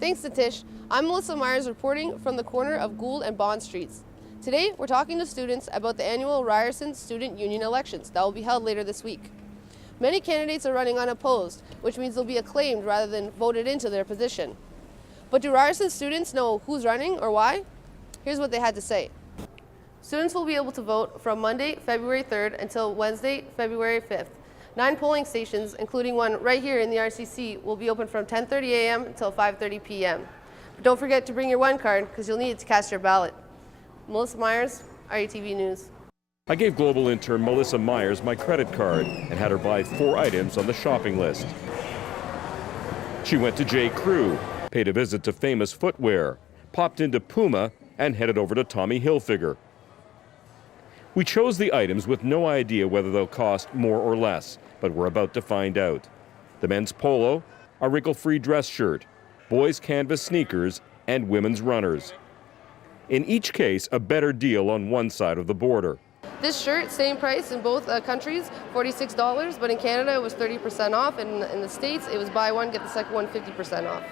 Thanks to Tish. I'm Melissa Myers reporting from the corner of Gould and Bond Streets. Today, we're talking to students about the annual Ryerson Student Union elections that will be held later this week. Many candidates are running unopposed, which means they'll be acclaimed rather than voted into their position. But do Ryerson students know who's running or why? Here's what they had to say. Students will be able to vote from Monday, February 3rd until Wednesday, February 5th. 9 polling stations, including one right here in the RCC, will be open from 10:30 a.m. until 5:30 p.m. But don't forget to bring your one card because you'll need it to cast your ballot. Melissa Myers, RUtv News. I gave global intern Melissa Myers my credit card and had her buy 4 items on the shopping list. She went to J. Crew, paid a visit to Famous Footwear, popped into Puma, and headed over to Tommy Hilfiger. We chose the items with no idea whether they'll cost more or less, but we're about to find out. The men's polo, a wrinkle-free dress shirt, boys' canvas sneakers, and women's runners. In each case, a better deal on one side of the border. This shirt, same price in both countries, $46, but in Canada it was 30% off, and in the States it was buy one, get the second one 50% off.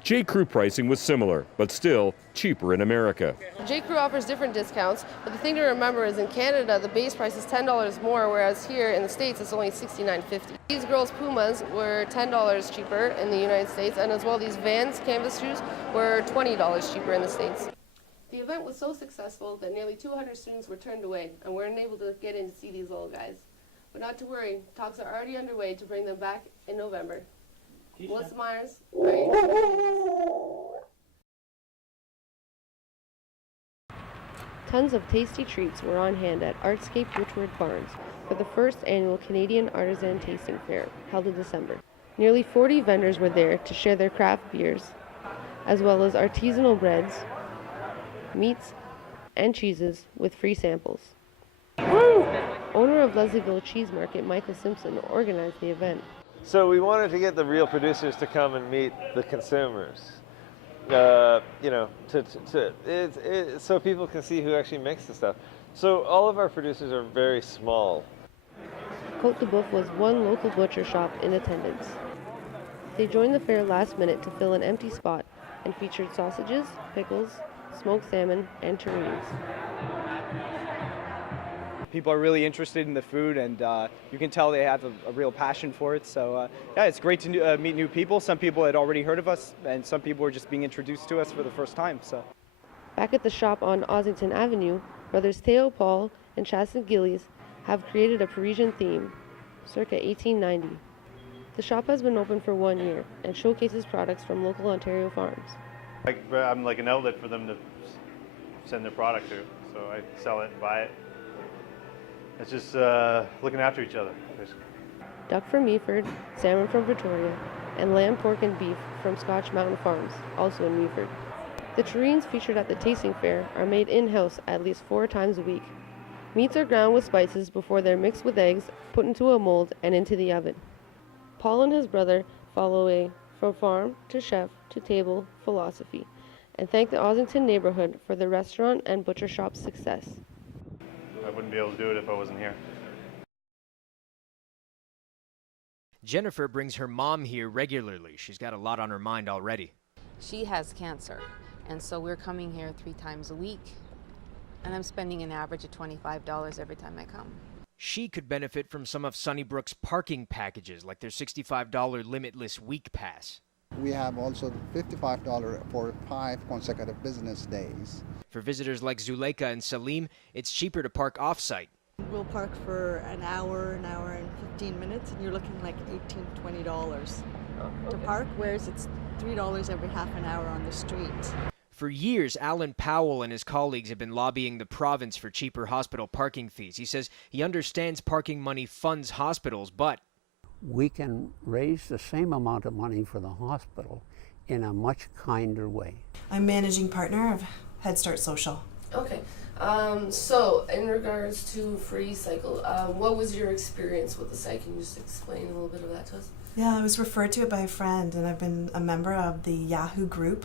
J. Crew pricing was similar, but still cheaper in America. J. Crew offers different discounts, but the thing to remember is in Canada, the base price is $10 more, whereas here in the States, it's only $69.50. These girls' Pumas were $10 cheaper in the United States, and as well these Vans canvas shoes were $20 cheaper in the States. The event was so successful that nearly 200 students were turned away and weren't able to get in to see these little guys. But not to worry, talks are already underway to bring them back in November. Melissa Myers, Tons of tasty treats were on hand at Artscape Richwood Barns for the first annual Canadian Artisan Tasting Fair held in December. Nearly 40 vendors were there to share their craft beers, as well as artisanal breads, meats, and cheeses with free samples. Woo! Owner of Leslieville Cheese Market, Michael Simpson, organized the event. So we wanted to get the real producers to come and meet the consumers, so people can see who actually makes the stuff. So all of our producers are very small. Côte de Boeuf was one local butcher shop in attendance. They joined the fair last minute to fill an empty spot and featured sausages, pickles, smoked salmon, and terrines. People are really interested in the food, and you can tell they have a real passion for it. So yeah, it's great to meet new people. Some people had already heard of us, and some people were just being introduced to us for the first time. So, back at the shop on Ossington Avenue, brothers Theo Paul and Chasson Gillies have created a Parisian theme, circa 1890. The shop has been open for 1 year and showcases products from local Ontario farms. I'm like an outlet for them to send their product to, so I sell it and buy it. It's just looking after each other, basically. Duck from Meaford, salmon from Victoria, and lamb, pork, and beef from Scotch Mountain Farms, also in Meaford. The terrines featured at the tasting fair are made in-house at least 4 times a week. Meats are ground with spices before they're mixed with eggs, put into a mold, and into the oven. Paul and his brother follow a from farm to chef to table philosophy and thank the Ossington neighborhood for the restaurant and butcher shop's success. I wouldn't be able to do it if I wasn't here. Jennifer brings her mom here regularly. She's got a lot on her mind already. She has cancer, and so we're coming here 3 times a week, and I'm spending an average of $25 every time I come. She could benefit from some of Sunnybrook's parking packages, like their $65 limitless week pass. We have also $55 for 5 consecutive business days. For visitors like Zuleika and Salim, it's cheaper to park off-site. We'll park for an hour and 15 minutes, and you're looking like $18, $20 to park, whereas it's $3 every half an hour on the street. For years, Alan Powell and his colleagues have been lobbying the province for cheaper hospital parking fees. He says he understands parking money funds hospitals, but we can raise the same amount of money for the hospital in a much kinder way. I'm managing partner of Head Start Social. Okay, so in regards to Free Cycle, what was your experience with the site? Can you just explain a little bit of that to us? Yeah, I was referred to it by a friend, and I've been a member of the Yahoo group.